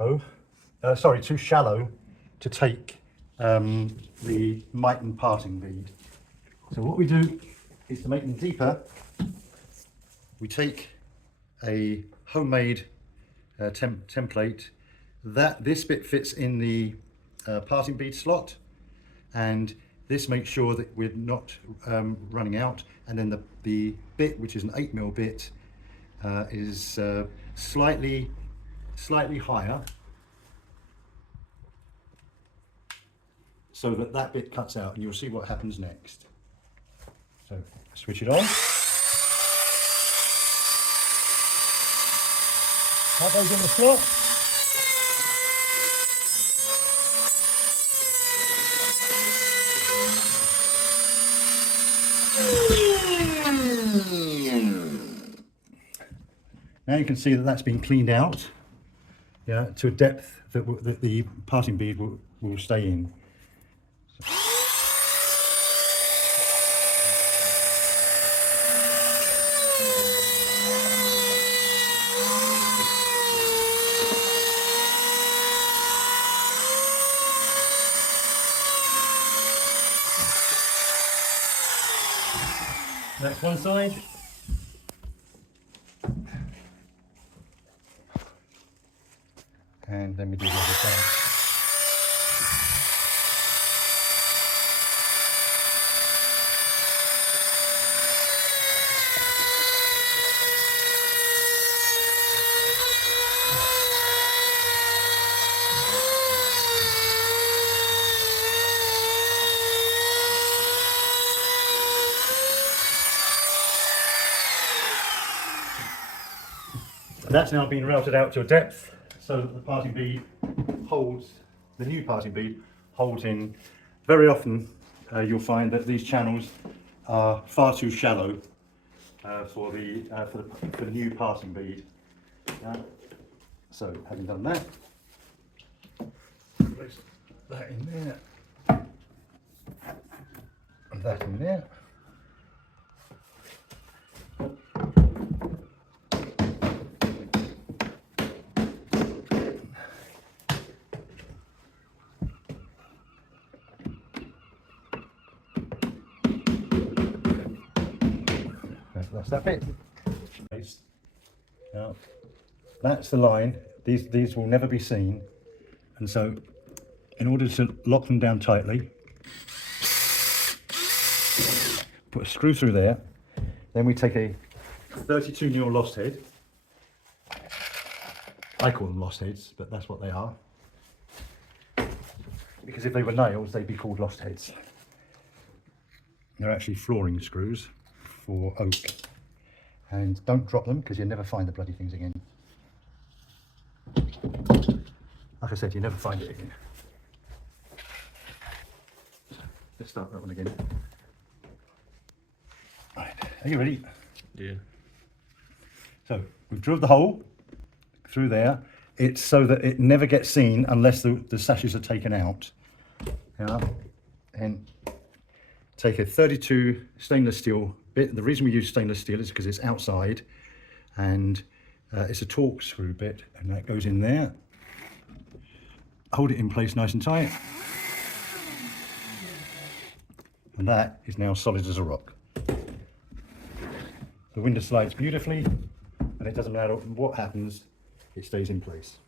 too shallow to take the mitten parting bead. So what we do is to make them deeper, we take a homemade template. This bit fits in the parting bead slot, and this makes sure that we're not running out. And then the bit, which is an 8mm bit, is slightly higher, so that bit cuts out, and you'll see what happens next. So switch it on. That goes in the slot. Now you can see that that's been cleaned out, yeah, to a depth that the parting bead will stay in. That's one side. And then we do the other side. That's now been routed out to a depth so that the parting bead holds, the new parting bead holds in. Very often you'll find that these channels are far too shallow for the new parting bead. So having done that, place that in there, and that in there. That's that bit. Now, that's the line. These will never be seen, and so in order to lock them down tightly, put a screw through there. Then we take a 32mm lost head. I call them lost heads, but that's what they are, because if they were nails they'd be called lost heads. They're actually flooring screws for oak. And don't drop them, because you'll never find the bloody things again. Like I said, you never find it again. So, let's start that one again. Right, are you ready? Yeah. So we've drilled the hole through there. It's so that it never gets seen unless the sashes are taken out. Yeah. And take a 32 stainless steel bit. The reason we use stainless steel is because it's outside, and it's a torque screw bit, and that goes in there. Hold it in place nice and tight, and that is now solid as a rock. The window slides beautifully, and it doesn't matter what happens, it stays in place.